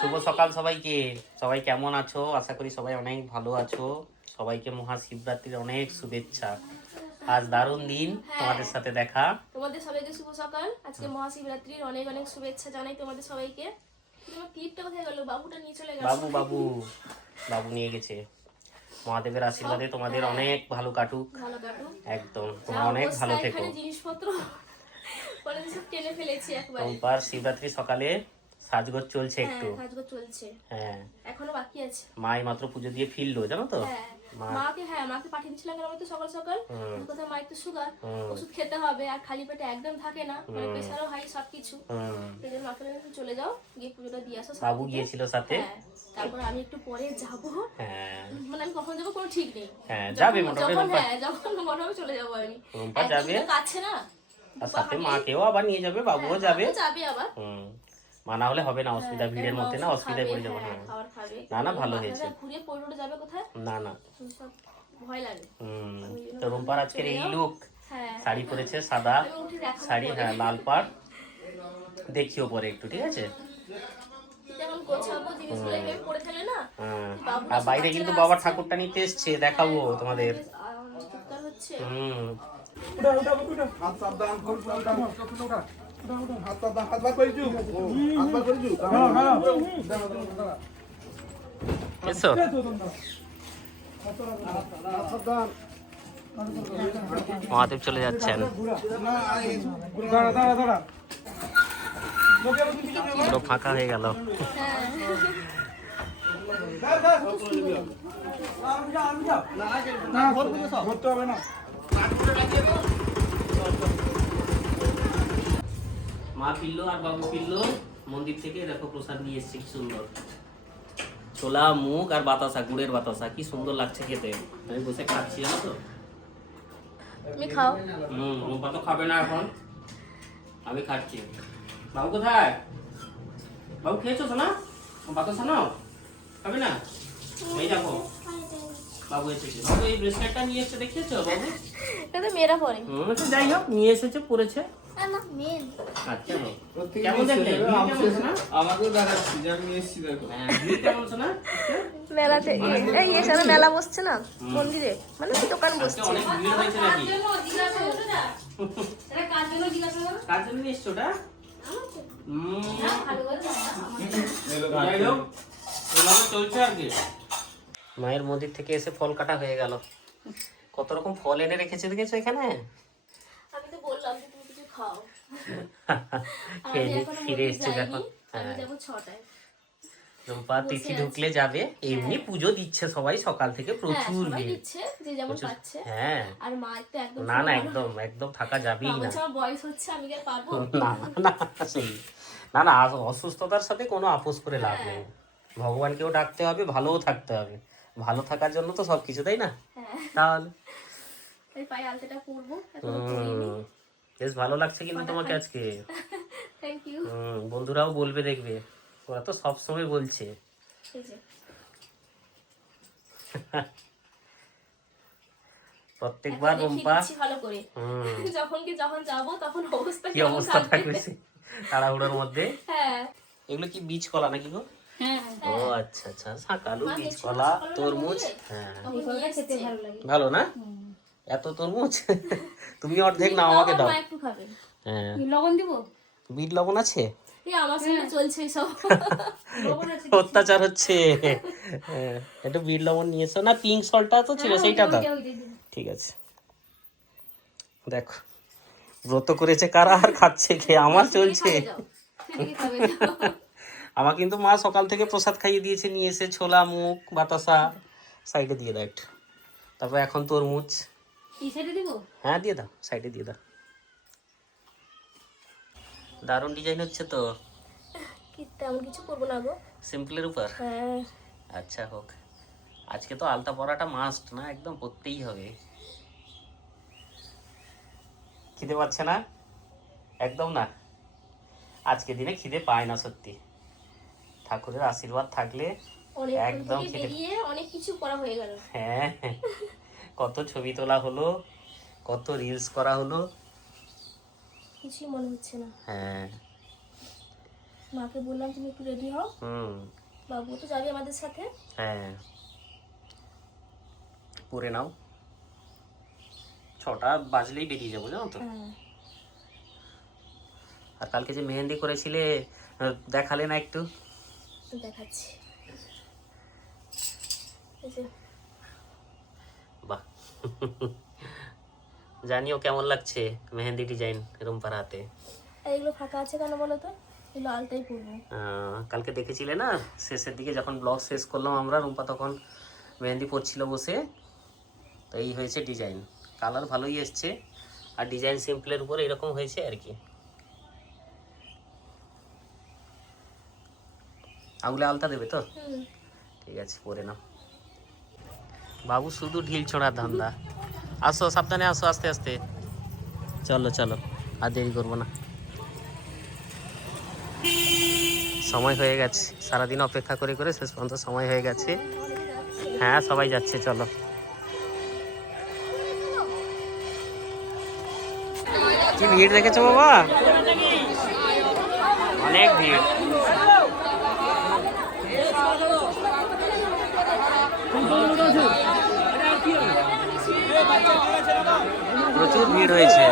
শুভ সকাল সবাইকে। সবাই কেমন আছো? আশা করি সবাই অনেক ভালো আছো। সবাইকে মহাশিবরাত্রির অনেক শুভেচ্ছা। আজ দারুণ দিন, তোমাদের সাথে দেখা। তোমাদের সবাইকে শুভ সকাল। আজকে মহাশিবরাত্রির অনেক অনেক শুভেচ্ছা জানাই তোমাদের সবাইকে। তোমার ক্লিপটা কোথায় গেল? বাবুটা নিয়ে চলে গেল। বাবু বাবু বাবু নিয়ে গেছে। মহাদেবের আশীর্বাদে তোমাদের অনেক ভালো কাটুক। ভালো কাটুক। একদম, তোমরা অনেক ভালো থেকো। এখানে জিনিসপত্র পরে সব টেনে ফেলেছি একবারে। রোববার শিবরাত্রি সকালে সাজগোজ চলছে একটু। হ্যাঁ, সাজগোজ চলছে। হ্যাঁ, এখনো বাকি আছে। মাই মাত্র পুজো দিয়ে ফিরলো, জানো তো। মাকে পাঠিয়ে দিয়েছিলাম আমি তো সকাল সকাল। কোথাও মায়ের তো সুগার, ওষুধ খেতে হবে আর খালি পেটে একদম থাকে না, মানে প্রেসারও হাই সবকিছু। এই জন্য মাকে বললাম চলে যাও, গিয়ে পুজোটা দিয়ে আসো। বাবু গিয়েছিল সাথে। তারপর আমি একটু পরে যাবো। হ্যাঁ, মানে আমি কখন যাবো কোনো ঠিক নেই। হ্যাঁ যাবে মোটামুটি। যখন মোটামুটি চলে যাবো আমি। রুম্পা যাবে, কাছে না, আর সাথে মাকেও আবার নিয়ে যাবে, বাবুও যাবে। আবার। মানা হলে হবে না, অসুবিধা, ভিড়ের মধ্যে না অসুবিধায় পড়ে যাবো। হ্যাঁ, খাবার খাবে। না না, ভালো হয়েছে। ঘুরে পড়ে যাবে কোথায়? না না, ভয় লাগে। তো রুম্পার আজকের এই লুক, শাড়ি পরেছে সাদা শাড়ি, হ্যাঁ লাল পাড়, দেখিও পরে একটু, ঠিক আছে। আর বাইরে কিন্তু বাবা ঠাকুরটা নিতে এসছে, দেখাবো তোমাদের। এসো। মহাদেব চলে যাচ্ছেন, পুরো ফাঁকা হয়ে গেল। মা ফিরলো আর বাবু ফিরলো মন্দির থেকে। দেখো প্রসাদ নিয়ে এসছে, কি সুন্দর ছোলা মুগ আর বাতাসা, গুড়ের বাতাসা, কি সুন্দর লাগছে খেতে। আমি বসে খাচ্ছি, জানো তো। তুমি খাও। রূপা তো খাবে না এখন, আমি খাচ্ছি। বাবু কোথায়? বাবু খেয়েছো শোনা? বাতাসা নাও, খাবে না? এই দেখো বাবু এসেছে। বাবু এই ব্রেসলেটটা নিয়ে এসেছে, দেখিয়েছো বাবু? এটা মেয়েরা পরে। যাই হোক, নিয়ে এসেছে, পরেছে। আচ্ছা, কেমন দেখলে? আমাকেও দেখাচ্ছি যে আমি এসেছি, দেখো। কেমন শোনা? মেলাতে এই এখানে মেলা বসছে না মন্দিরে, মানে দোকান বসছে। অনেক ভিড় হয়েছে নাকি? কার জন্য নিয়ে এসছো ওটা? যাই হোক, এভাবে চলছে আর কি। মায়ের মন্দির থেকে এসে ফল কাটা হয়ে গেল। কত রকম ফল এনে রেখেছে, দেখেছো এখানে? আমি তো বললাম যে তুমি কিছু খাও। ফিরে এসছে যখন। আমি যাব 6টায়। রূপা তিথি ঢুকলে যাবে। এমনি পুজো দিচ্ছে সবাই সকাল থেকে, প্রচুর ভিড় দিচ্ছে, যে যেমন পাচ্ছে। হ্যাঁ, আর মা তো একদম না না, একদম একদম থাকা যাবেই না। আমার বয়স হচ্ছে, আমি কি পারবো? না না, সেই না না, অসুস্থতার সাথে কোনো আপোষ করে লাভ নেই। ভগবানকেও ডাকতে হবে, ভালোও থাকতে হবে। ভালো থাকার জন্য তো সবকিছু, তাই না? তাহলে এই পায়ে আলতাটা পরবো। বেশ ভালো লাগছে কিন্তু তোমাকে আজকে। Thank you. বন্ধুরাও বলবে, দেখবে, ওরা তো সবসময় বলছে। প্রত্যেকবার রুম্পা ভালো করে যখন যাবো তখন অবস্থা কি অবস্থা থাকবে তাড়াহুড়োর মধ্যে। হ্যাঁ, এগুলো কি বীজ কলা নাকি গো? হ্যাঁ, ও আচ্ছা আচ্ছা, শাকালু, বীজ কলা, তরমুজ। হ্যাঁ, খেতে ভালো লাগে। ভালো না? এত তরমুজ তুমি অর্ধেক নাও, আমাকে দাও। একটু খাবে। হ্যাঁ, লবণ দিব? বিট লবণ আছে? আমার সাথে চলছে সব। অত্যাচার হচ্ছে। হ্যাঁ, একটু বিট লবণ নিয়ে এসো না, পিঙ্ক সল্টটা তো ছিল, সেইটা দাও। ঠিক আছে, দেখো ব্রত করেছে কারা আর খাচ্ছে কে? আমার চলছে। আমার কিন্তু মা সকাল থেকে প্রসাদ খাইয়ে দিয়েছে, নিয়ে এসে ছোলা মুগ বাতাসা সাইডে দিয়ে দাও একটু। তারপর এখন তরমুজ। হ্যাঁ দিয়ে দাও, সাইডে দিয়ে দাও। দারুণ ডিজাইন হচ্ছে তো। তেমন কিছু করবো না গো, সিম্পলের উপর। হ্যাঁ, আচ্ছা হোক। আজকে তো আলতা পরাটা মাস্ট না, একদম পরতেই হবে। খিদে পাচ্ছে না? একদম না, আজকে দিনে খিদে পায় না সত্যি। ঠাকুরের আশীর্বাদ থাকলে একদম খিদে। অনেক কিছু করা হয়ে গেল। হ্যাঁ, কত ছবি তোলা হলো, কত রিলস করা হলো, কিছুই মনে হচ্ছে না। হ্যাঁ মাকে বললাম তুমি একটু রেডি হও, বাবু তো যাবে আমাদের সাথে। হ্যাঁ পরে নাও, 6টা বাজলেই বেরিয়ে যাবো জানো তো। হ্যাঁ আর কালকে যে মেহেন্দি করেছিলে দেখালে না একটু? দেখাচ্ছি, এই যে বাহ জানিও কেমন লাগছে মেহেন্দি ডিজাইন রুম্পার হাতে। আর এগুলো ফাঁকা আছে কেন বলো তো, এগুলো আলতাই পরবো। কালকে দেখেছিলে না শেষের দিকে যখন ব্লগ শেষ করলাম আমরা, রুম্পা তখন মেহেন্দি পরছিল বসে। তো এই হয়েছে ডিজাইন, কালার ভালোই এসছে আর ডিজাইন সিম্পলের উপরে এরকম হয়েছে আর কি। আঙুলে আলতা দেবে তো? ঠিক আছে পরে নাও। বাবু শুধু ঢিল ছোড়ার ধান্দা। আসো সাবধানে আসো, আস্তে আস্তে চলো চলো, আর দেরি করবো না। সময় হয়ে গেছে, সারাদিন অপেক্ষা করে করে শেষ পর্যন্ত সময় হয়ে গেছে। হ্যাঁ সবাই যাচ্ছে, চলো। কি ভিড় দেখেছো বাবা, অনেক ভিড়। প্রচুর ভিড় হয়েছে,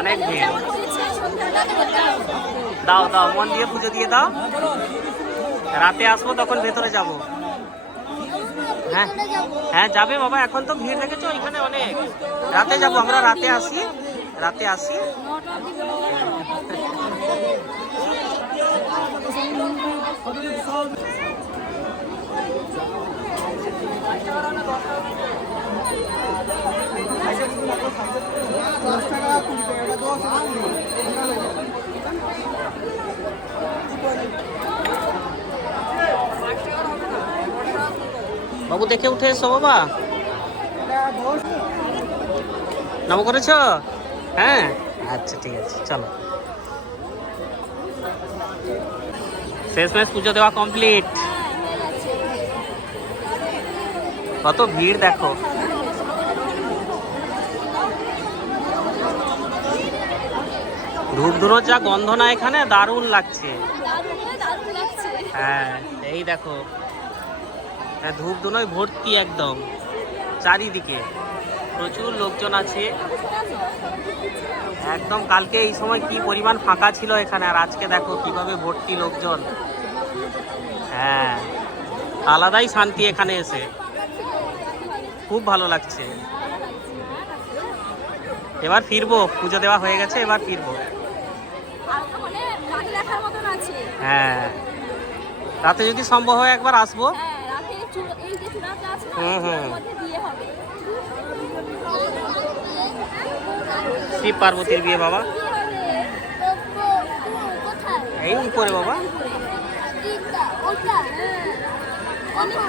অনেক ভিড়। দাও দাও মন দিয়ে পুজো দিয়ে দাও, রাতে আসবো তখন ভেতরে যাব। হ্যাঁ হ্যাঁ যাবে বাবা, এখন তো ভিড় দেখেছো এখানে অনেক। রাতে যাব আমরা, রাতে আসি, রাতে আসি। বাবু দেখে উঠে এসো বাবা। নাম করেছো? হ্যাঁ আচ্ছা ঠিক আছে চলো। শেষমেশ পুজো দেওয়া কমপ্লিট। কত ভিড় দেখো। ধূপ ধুনোর যা গন্ধ না এখানে, দারুণ লাগছে। হ্যাঁ এই দেখো, হ্যাঁ ধূপ ধুনোয় ভর্তি একদম চারিদিকে, প্রচুর লোকজন আছে একদম। কালকে এই সময় কি পরিমাণ ফাঁকা ছিল এখানে, আর আজকে দেখো কিভাবে ভর্তি লোকজন। হ্যাঁ আলাদাই শান্তি এখানে এসে, খুব ভালো লাগছে। এবার ফিরবো, পুজো দেওয়া হয়ে গেছে, এবার ফিরবো। হ্যাঁ রাতে যদি সম্ভব হয় একবার আসবো। শিব পার্বতীর বিয়ে বাবা, এই উপরে বাবা।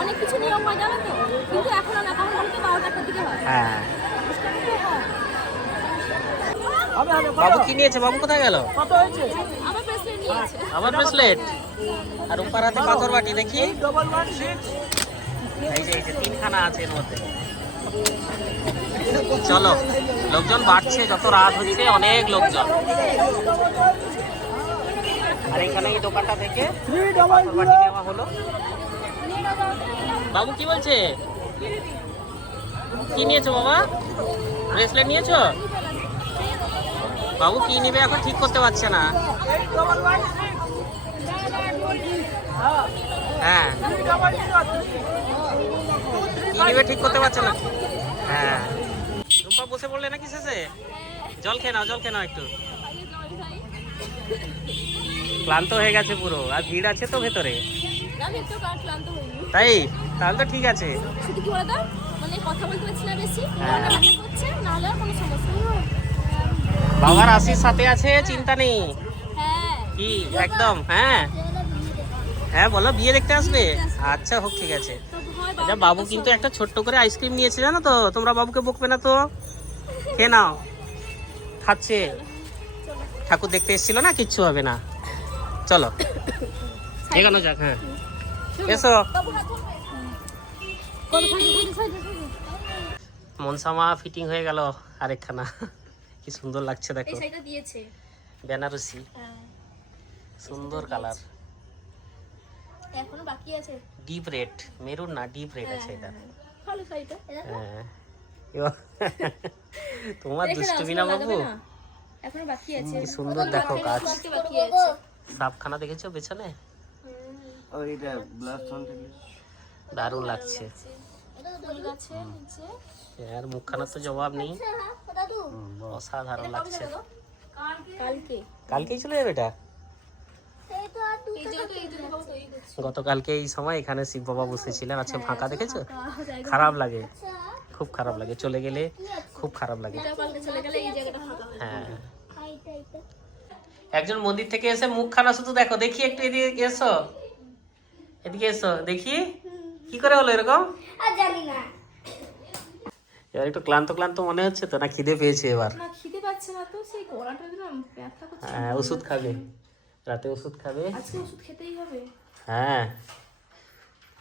অনেক কিছু নিয়ম হয় জানো তো, কিন্তু এখন না, এখন বলতে 12টার দিকে হয়। হ্যাঁ বাবু কি নিয়েছে? বাবু কোথায় গেল? আমার ব্রেসলেট নিয়েছে। আমার ব্রেসলেট আর রূপার হাতে পাথর বাটি দেখি। এই যে 3খানা আছে এর মধ্যে। চলো, লোকজন বাড়ছে যত রাত হচ্ছে, অনেক লোকজন। আর এখানে এই দোকানটা থেকে পাথর বাটি নেওয়া হলো। বাবু কি বলছে? কি নিয়েছো বাবা? ব্রেসলেট নিয়েছো? বাবু কি নিবে এখন ঠিক করতে পারছে না। হ্যাঁ কি নিবে ঠিক করতে পারছে না। হ্যাঁ রুম্পা বসে পড়লে নাকি শেষে? জল খেয়ে নাও, জল খেয়ে নাও একটু। ক্লান্ত হয়ে গেছে পুরো, আর ভিড় আছে তো ভেতরে। তাই তাহলে তো ঠিক আছে। শুধু কি বলতো, মানে কথা বলতে পারছি না বেশি, হচ্ছে না হলে কোনো সমস্যা নেই। বাবার আশিস সাথে আছে, চিন্তা নেই। হ্যাঁ কি একদম। হ্যাঁ হ্যাঁ বলো, বিয়ে দেখতে আসবে? আচ্ছা হোক, ঠিক আছে। আচ্ছা বাবু কিন্তু একটা ছোট্ট করে আইসক্রিম নিয়েছে জানো তো, তোমরা বাবুকে বকবে না তো। খেয়ে নাও, খাচ্ছে। ঠাকুর দেখতে এসেছিল না, কিচ্ছু হবে না। চলো এগানো যাক। হ্যাঁ এসো। মনসামা ফিটিং হয়ে গেল আরেকখানা। কি সুন্দর লাগছে এই দেখো, শাড়িটা দিয়েছে। বেনারসি, হ্যাঁ, সুন্দর কালার, এখনো বাকি আছে। ডিপ রেড, মেরুন না ডিপ রেড আছে এটা। ভালো শাড়িটা। হ্যাঁ তোমার রেখে দাও, দুষ্টুমি সুন্দর না লাগাবে বাবু, না? এখনো বাকি আছে। কি সুন্দর দেখো কাজ। বাকি আছে। সাপখানা দেখেছো পেছনে, আর এটা ব্লাস্ট ফ্রন্ট থেকে দারুণ লাগছে। ফুল গাছে নিচে। আর মুখখানা তো জবাব নেই, অসাধারণ লাগছে। কালকে কালকেই চলে যাবে এটা। এই জন্য বাবা তৈরি করছে। গতকালকে এই সময় এখানে শিব বাবা বসেছিলেন, আজকে ফাঁকা দেখেছো, জায়গা খারাপ লাগে, খুব খারাপ লাগে, চলে গেলে খুব খারাপ লাগে। এটা পাল্টে চলে গেলে এই জায়গাটা ফাঁকা হয়ে যাবে। হ্যাঁ, একজন মন্দির থেকে এসে মুখখানা শুধু দেখো, দেখি একটু এদিকে এসো, এদিকে এসো দেখি, কি করে হলো এরকম? জানি না। এবার একটু ক্লান্ত ক্লান্ত মনে হচ্ছে তো, না খিদে পেয়েছে এবার? না খিদে পাচ্ছে না তো, সেই গলাটা একদম ব্যথা করছে। হ্যাঁ, ওষুধ খাবে, রাতে ওষুধ খাবে। আজকে ওষুধ খেতেই হবে। হ্যাঁ,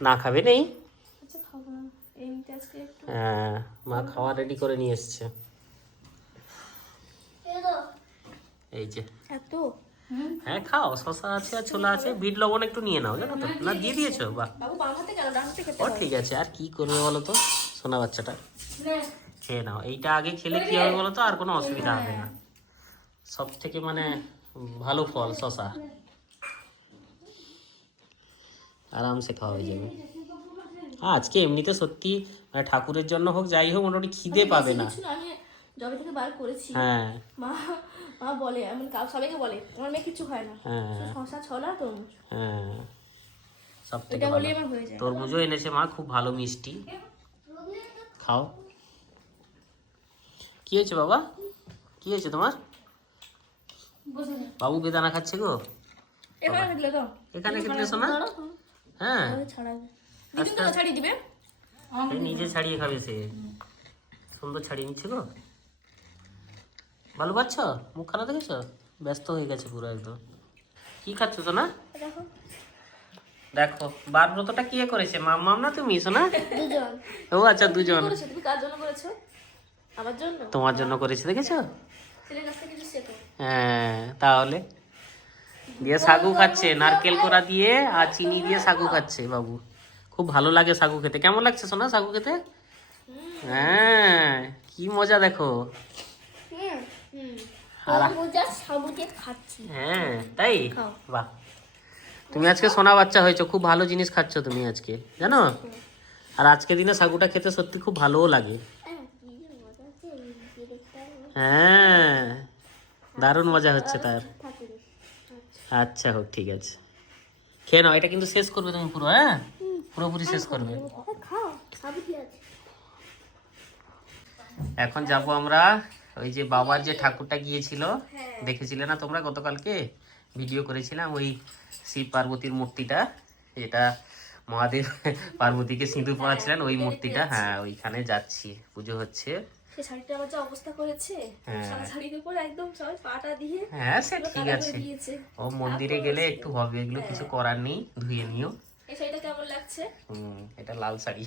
না খাবে নেই। আচ্ছা খাবো না, এমনিতে আজকে একটু। হ্যাঁ, মা খাওয়া রেডি করে নিয়ে এসছে। এই যে, এত হ্যাঁ খাও, শশা আছে আর ছোলা আছে, বিট লবণ একটু নিয়ে নাও, জানো তো, না দিয়ে দিয়েছো, বাহ, বাবু বাম হাতে কেন, ডান হাতে খেতে ও হয়। ঠিক আছে। আর কি করবে বলো তো সোনা বাচ্চাটা, নে, খেয়ে নাও, এইটা আগে খেলে কি হবে বলো তো, আর কোনো অসুবিধা হবে না। সব থেকে মানে ভালো ফল শশা, আরামসে খাওয়া হয়ে যাবে। আজকে এমনিতে সত্যি মানে ঠাকুরের জন্য হোক যাই হোক মোটামুটি খিদে পাবে না। কিছু না, আমি যবে থেকে বার করেছি হ্যাঁ মা মা বলে, আমি সবাইকে বলে আমার মেয়ে কিছু খায় না, হ্যাঁ শশা ছলা তরমুজ, হ্যাঁ, সব থেকে এটা ভালো। হলেই আমার হয়ে যায়। তরমুজও এনেছে মা, খুব ভালো মিষ্টি, খাও। কি হয়েছে বাবা, কি হয়েছে তোমার? বুঝে নে। বাবু বেদানা খাচ্ছে গো, এখানে দিলে তো এখানে খেলে শোনা। হ্যাঁ, ছাড়াবে, দিদি তো ছাড়িয়ে দিবে। সে নিজে ছাড়িয়ে খাবে, সে সুন্দর ছাড়িয়ে নিচ্ছে গো। ভালো পাচ্ছ, মুখখানা দেখেছ, ব্যস্ত হয়ে গেছে পুরো একদম। কি খাচ্ছ সোনা? দেখো দেখো বার ব্রতটা কে করেছে, মাম্মাম না তুমি সোনা? দুজন। ও আচ্ছা দুজন, করেছো তুমি, কার জন্য করেছো? আমার জন্য। তোমার জন্য করেছে দেখেছো। ছেলের কাছ থেকে কিছু শেখো। হ্যাঁ, তাহলে দিয়ে সাগু খাচ্ছে, নারকেল কোড়া দিয়ে আর চিনি দিয়ে সাগু খাচ্ছে বাবু, খুব ভালো লাগে সাগু খেতে। কেমন লাগছে সোনা সাগু খেতে? হ্যাঁ, কি মজা দেখো। আর সবুজে খাচ্ছি। হ্যাঁ তাই, বাহ, তুমি আজকে সোনা বাচ্চা হয়েছো, খুব ভালো জিনিস খাচ্ছ তুমি আজকে, জানো। আর আজকে দিনে সাগুটা খেতে সত্যি খুব ভালোও লাগে। হ্যাঁ, দারুণ মজা হচ্ছে তার। আচ্ছা হোক, ঠিক আছে, খেয়ে নাও, এটা কিন্তু শেষ করবে তুমি পুরো, হ্যাঁ পুরোপুরি শেষ করবে। খাও, সবুজে আছে। এখন যাব আমরা ওই যে বাবার যে ঠাকুরটা গিয়েছিল, দেখেছিলে না তোমরা গতকালকে ভিডিও করেছিলাম, ওই শিব পার্বতীর মূর্তিটা, যেটা মহাদেব পার্বতীকে সিঁদুর পরাচ্ছিলেন, ওই মূর্তিটা। হ্যাঁ, ওইখানে যাচ্ছি, পুজো হচ্ছে। সে শাড়িটা আমার যা অবস্থা করেছে, হ্যাঁ। সারা শাড়ির উপর একদম সবাই পাটা দিয়ে হ্যাঁ সে পুরো ঠিক কাদা আছে, করে দিয়েছে। ও মন্দিরে গেলে একটু হবে, এগুলো কিছু করার নেই, ধুয়ে নিও। এই শাড়িটা কেমন লাগছে? এটা লাল শাড়ি,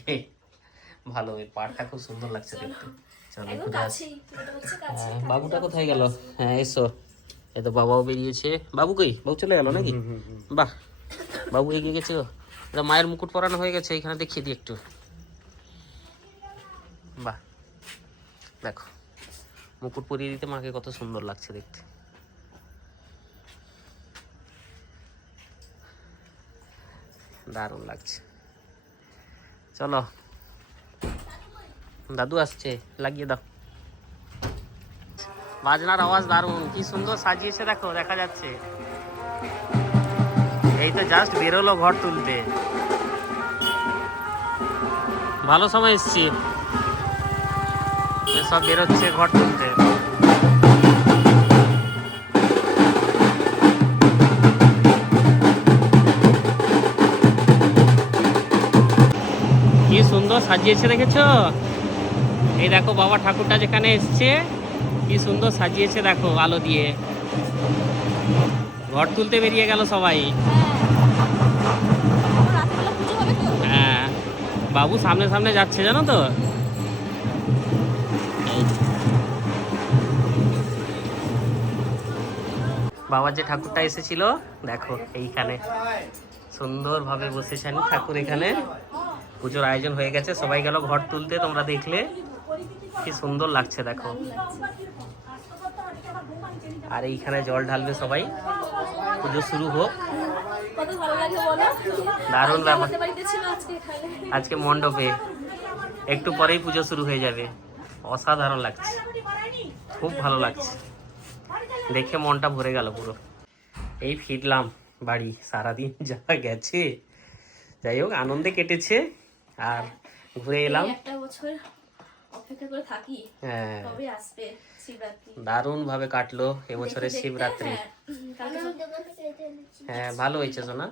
ভালো, এর পাড়টা খুব সুন্দর লাগছে দেখতে। চলো একদম ঘুরে আসি। কাছেই, এটা হচ্ছে কাছে। হ্যাঁ, বাবুটা কোথায় গেল? হ্যাঁ এসো, এই তো বাবাও বেরিয়েছে। বাবু কই, বাবু চলে গেল নাকি? বাহ, বাবু এগিয়ে গেছে গো। এটা মায়ের মুকুট পরানো হয়ে গেছে, এখানে দেখিয়ে দিই একটু। বাহ, দেখো মুকুট পরিয়ে দিতে মাকে কত সুন্দর লাগছে দেখতে। দারুণ লাগছে। চলো, দাদু আসছে, লাগিয়ে দাও। বাজনার আওয়াজ দারুণ, কি সুন্দর সাজিয়েছে দেখো, দেখা যাচ্ছে। এই তো জাস্ট বেরোলো ঘর তুলতে, ভালো সময় এসছি, সব বেরোচ্ছে ঘর তুলতে। কি সুন্দর সাজিয়েছে দেখেছো, এই দেখো বাবা ঠাকুরটা যেখানে এসছে, কি সুন্দর সাজিয়েছে দেখো আলো দিয়ে। ঘর তুলতে বেরিয়ে গেল সবাই। রাত্রিবেলা পুজো হবে তো? হ্যাঁ, বাবু সামনে সামনে যাচ্ছে জানো তো। এই বাবার যে ঠাকুরটা এসেছিল দেখো এইখানে সুন্দরভাবে বসেছেন ঠাকুর। এখানে পুজোর আয়োজন হয়ে গেছে, সবাই গেল ঘর তুলতে, তোমরা দেখলে কি সুন্দর লাগছে দেখো। আর এইখানে জল ঢালবে সবাই, পুজো শুরু হোক। কত ভালো লাগে বলো। দারুণ ব্যাপার। আমাদের বাড়িতে ছিল আজকে এখানে। আজকে মণ্ডপে, একটু পরেই পুজো শুরু হয়ে যাবে। অসাধারণ লাগছে, খুব ভালো লাগছে, দেখে মনটা ভরে গেল পুরো। এই ফিরলাম বাড়ি, সারাদিন যা গেছে, যাই হোক আনন্দে কেটেছে। আর ঘুরে এলাম। এই একটা বছর অপেক্ষা করে থাকি হ্যাঁ, কবে আসবে শিবরাত্রি। দারুণ ভাবে কাটলো এবছরের দেখতে শিবরাত্রি। হ্যাঁ, কালকে সব- হ্যাঁ ভালো হয়েছে সোনা,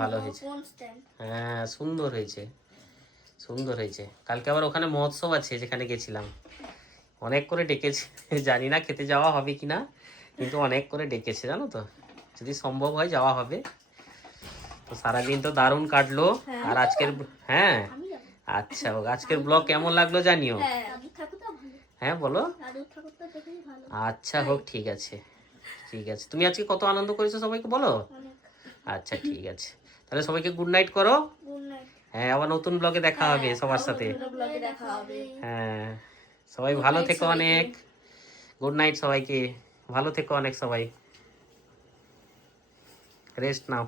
ভালো হয়েছে। কোন স্ট্যান্ড? হ্যাঁ সুন্দর হয়েছে, সুন্দর হয়েছে। কালকে আবার ওখানে মহোৎসব আছে যেখানে গেছিলাম, অনেক করে ডেকেছে। জানি না খেতে যাওয়া হবে কি না, কিন্তু অনেক করে ডেকেছে জানো তো, যদি সম্ভব হয় যাওয়া হবে। তো সারাদিন তো দারুণ কাটলো। আর আজকের হ্যাঁ আচ্ছা, আজকের ব্লগ কেমন লাগলো জানিও। হ্যাঁ, দাদু ঠাকুরটা ভালো। হ্যাঁ বলো। দাদু ঠাকুরটা দেখেই ভালো। আচ্ছা হোক, ঠিক আছে ঠিক আছে। তুমি আজকে কত আনন্দ করেছো সবাইকে বলো। অনেক। আচ্ছা ঠিক আছে, তাহলে সবাইকে গুড নাইট করো। Good night. হ্যাঁ, আবার নতুন ব্লগে দেখা হবে সবার সাথে। ব্লগে দেখা হবে। হ্যাঁ, সবাই ভালো থেকো অনেক। গুড নাইট সবাইকে, ভালো থেকো অনেক, সবাই রেস্ট নাও।